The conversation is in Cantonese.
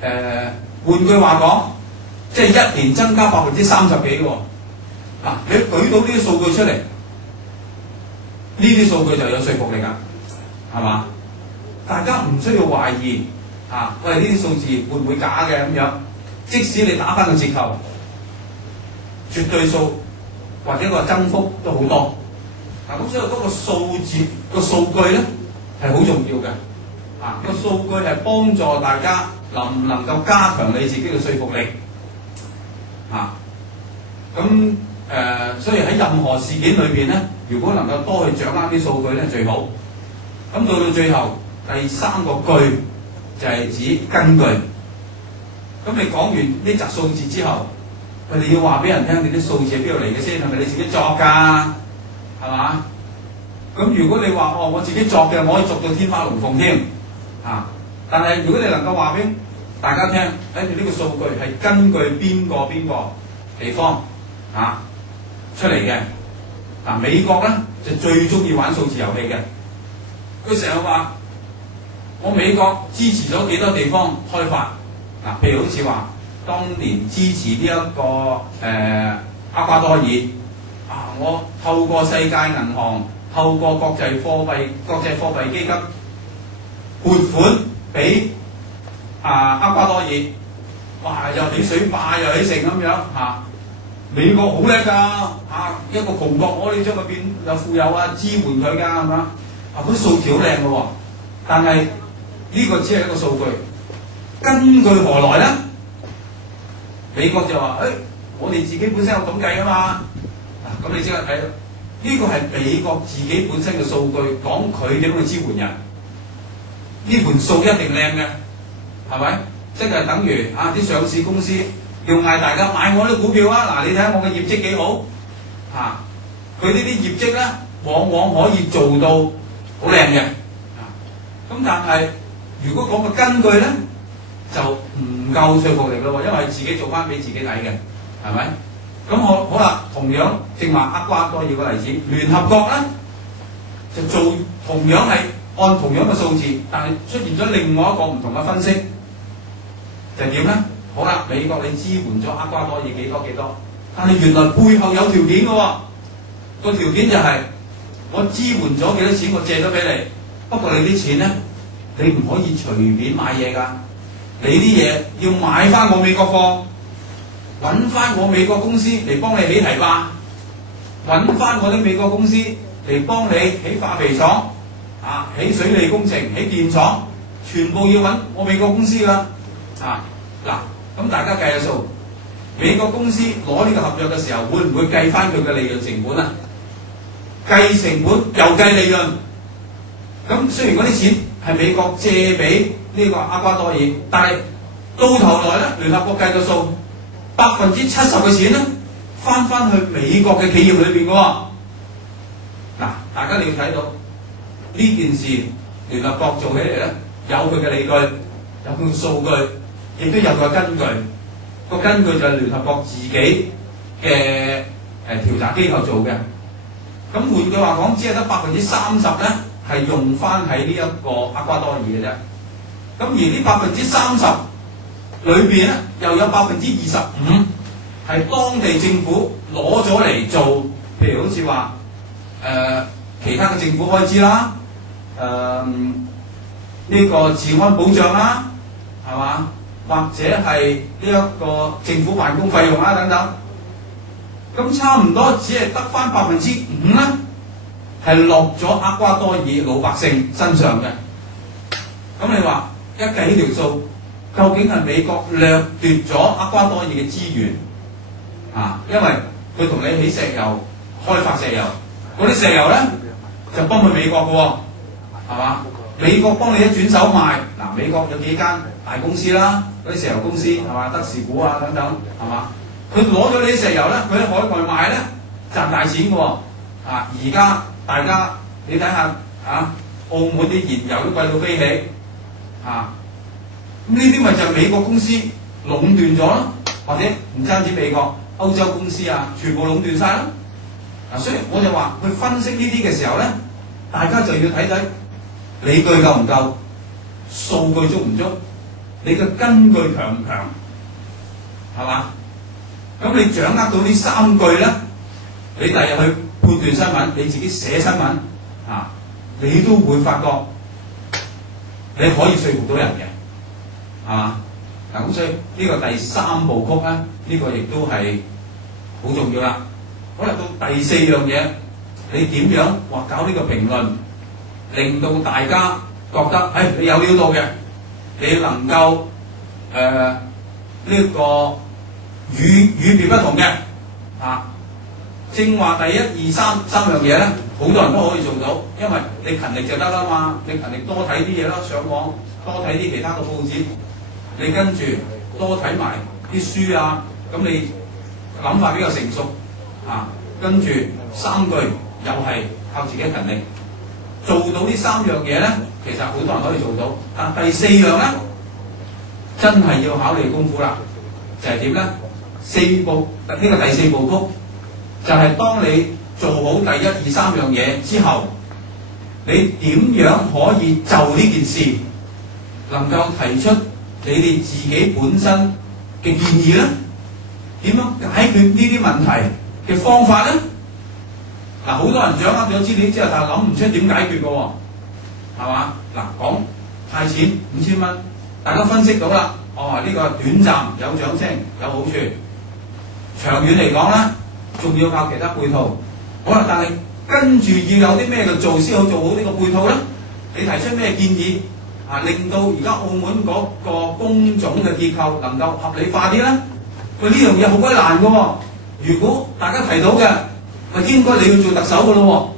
換句話講，即係一年增加30%幾喎。嗱，你舉到呢啲數據出嚟，呢啲數據就有說服力㗎，係嘛？大家唔需要懷疑喂，呢啲數字會唔會假嘅咁樣？即使你打翻個折扣，絕對數或者個增幅都好多。咁所以嗰個數字個數據咧係好重要嘅。個數據係幫助大家能唔能夠加強你自己嘅說服力。所以喺任何事件裏邊咧，如果能夠多去掌握啲數據咧最好。咁到最後第三個句就係指根據。咁你講完呢集數字之後，你要話俾人聽你啲數字係邊度嚟嘅先？係咪你自己作㗎？係嘛？咁如果你話我自己作嘅，我可以作到天花龍鳳添。但係如果你能夠話俾大家聽，呢個數據係根據邊個地方出嚟嘅。美國咧就最中意玩數字遊戲嘅。佢成日話我美國支持咗幾多地方開發。譬如好似話當年支持呢一個厄瓜多爾我透過世界銀行、透過國際貨幣基金撥款俾厄瓜多爾，又起水壩又起城咁樣美國好叻㗎一個窮國我哋將佢變有富有支援佢㗎係嘛？嗰啲數字好靚㗎喎，但係呢個只係一個數據。根據何來咧？美國就話我哋自己本身有統計㗎嘛。咁你即刻睇到呢個係美國自己本身嘅數據，講佢點去支援人。呢盤數一定靚嘅，係咪？即係等於啲上市公司要嗌大家買我啲股票你睇下我嘅業績幾好佢呢啲業績咧，往往可以做到好靚嘅。咁但係如果講個根據咧，就唔夠說服力咯，因為自己做翻俾自己睇嘅，係咪？咁好啦，同樣正話厄瓜多爾個例子，聯合國咧就做同樣係按同樣嘅數字，但係出現咗另外一個唔同嘅分析，就係點咧？好啦，美國你支援咗厄瓜多爾幾多，但係原來背後有條件嘅喎，個條件就係我支援咗幾多錢，我借咗俾你，不過你啲錢咧，你唔可以隨便買嘢㗎。你啲嘢要買翻我美國貨，揾翻我美國公司嚟幫你起堤壩，揾翻我啲美國公司嚟幫你起化肥廠，起水利工程、起電廠，全部要揾我美國公司㗎。咁大家計下數，美國公司攞呢個合約嘅時候，會唔會計翻佢嘅利潤成本啊？計成本又計利潤。咁雖然嗰啲錢係美國借俾呢個厄瓜多爾，但係到頭來咧，聯合國計個數，70%嘅錢咧，翻去美國嘅企業裏邊嘅喎。大家你要睇到呢件事，聯合國做起嚟咧，有佢嘅理據，有佢嘅數據，亦都有佢嘅根據。個根據就係聯合國自己嘅調查機構做嘅。咁換句話講，只係得30%咧係用翻喺呢一個厄瓜多爾嘅啫。咁而呢30%裏邊咧，又有25%係當地政府攞咗嚟做，譬如好似話其他嘅政府開支啦，呢個治安保障啦，係嘛？或者係呢一個政府辦公費用啦等等。咁差唔多只係得翻5%咧，係落咗厄瓜多爾老百姓身上嘅。咁你話一計呢條數，究竟係美國掠奪咗厄瓜多爾嘅資源因為佢同你起石油、開發石油，嗰啲石油咧就幫佢美國嘅喎，係嘛？美國幫你一轉手賣，美國有幾間大公司啦，嗰啲石油公司係嘛，德士古等等係嘛？佢攞咗你啲石油咧，佢喺海外賣咧賺大錢嘅喎。而家大家你睇下澳門啲燃油都貴到飛起咁呢啲咪就係美國公司壟斷咗咯，或者唔單止美國，歐洲公司全部壟斷晒啦。所以我就話去分析呢啲嘅時候咧，大家就要睇睇理據夠唔夠，數據足唔足。你嘅根據強唔強，係嘛？咁你掌握到呢3句咧，你第日去判斷新聞，你自己寫新聞啊，你都會發覺你可以說服到人嘅，係嘛？嗱，咁所以呢個第3部曲咧，呢個亦都係好重要啦。好啦，到第4樣嘢，你點樣話搞呢個評論，令到大家覺得你有料到嘅，你能夠呢個與別不同嘅啊。正話第1、2、3樣嘢咧，好多人都可以做到，因為你勤力就得啦嘛，你勤力多睇啲嘢啦，上網多睇啲其他嘅報紙，你跟住多睇埋啲書啊，咁你諗法比較成熟啊，跟住3句又係靠自己勤力做到呢3樣嘢咧，其實好多人可以做到，但第4樣咧真係要考你功夫啦，就係點咧？呢個第4部曲。就係當你做好第1、2、3樣嘢之後，你點樣可以就呢件事能夠提出你哋自己本身嘅建議咧？點樣解決呢啲問題嘅方法咧？嗱，好多人掌握咗資料之後，但係諗唔出點解決嘅喎，係嘛？嗱，講派錢5000蚊，大家分析到啦，呢個短暫有掌聲有好處，長遠嚟講咧，仲要靠其他配套，好啦，但係跟住要有啲咩嘅做先好做好呢個配套咧？你提出咩建議啊，令到而家澳門嗰個工種嘅結構能夠合理化啲咧？呢樣嘢好鬼難嘅喎，如果大家提到嘅，應該你要做特首嘅咯